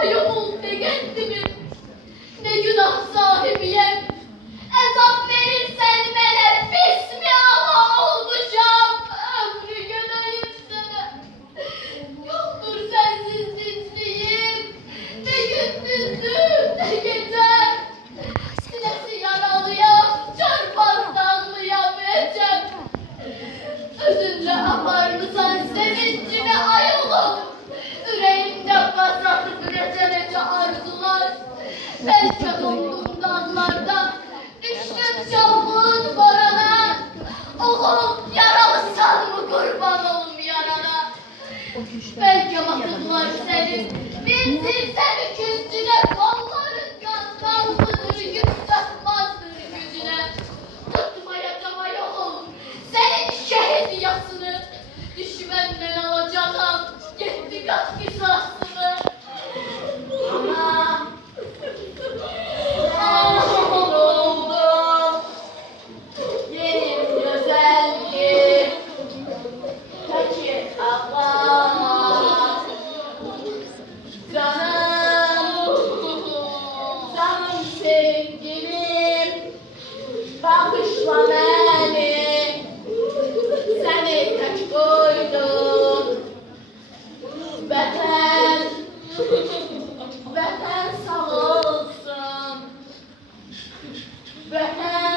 ayol ne gençsiniz. Ne günah sahibi. Belki batırdılar seni. Bindir seni Bağışla beni. Seni kaç koydum. Vatan, vatan sağ olsun. Vatan